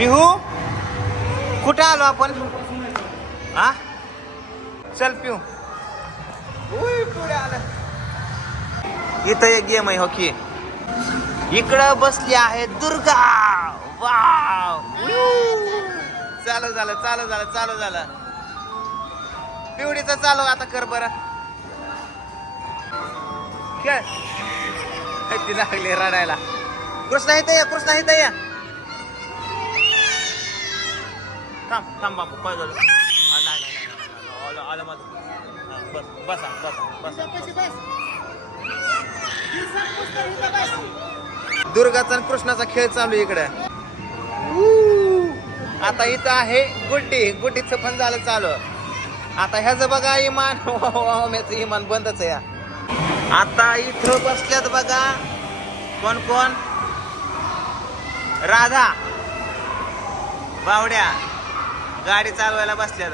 पिहू कुठे आलो आपण? हा चल पिऊ. पुढे आलं. इथं एक गेम आहे हॉकी. इकडं बसली आहे दुर्गा. वाव चालू झालं. पिवडीचं चालू आता कर बरं. खेळ. ती लागली रडायला. कृष्णा इथं या. थांब बाबू काय झालं? नाही आलं माझं. बसा. दुर्गाचा आणि कृष्णाचा खेळ चालू इकडे. आता इथं आहे गुड्डीचं पण झालं चालू. आता ह्याचं बघा इमान. ओम्याचं इमान बंदच आहे. आता इथं बसल्यात बघा कोण राधा बावड्या गाडी चालवायला बसल्यात.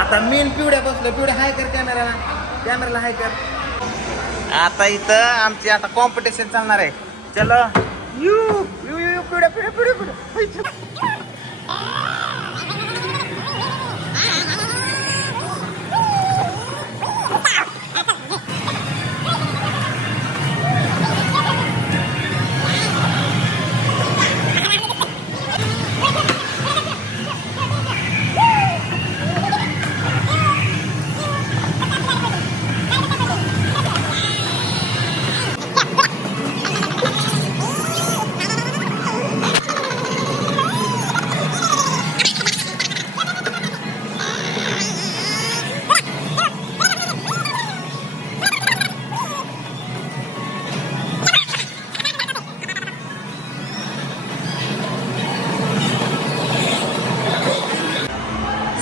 आता मेन पिवड्या बसलो. पिवड्या हाय कर कॅमेराला हाय कर. आता इथं आमची आता कॉम्पिटिशन चालणार आहे. चलो यू पिवड्या.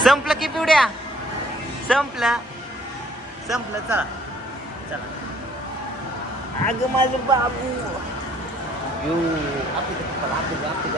संपलं की पिवड्या? संपलं चला. अगं माझं बाबू.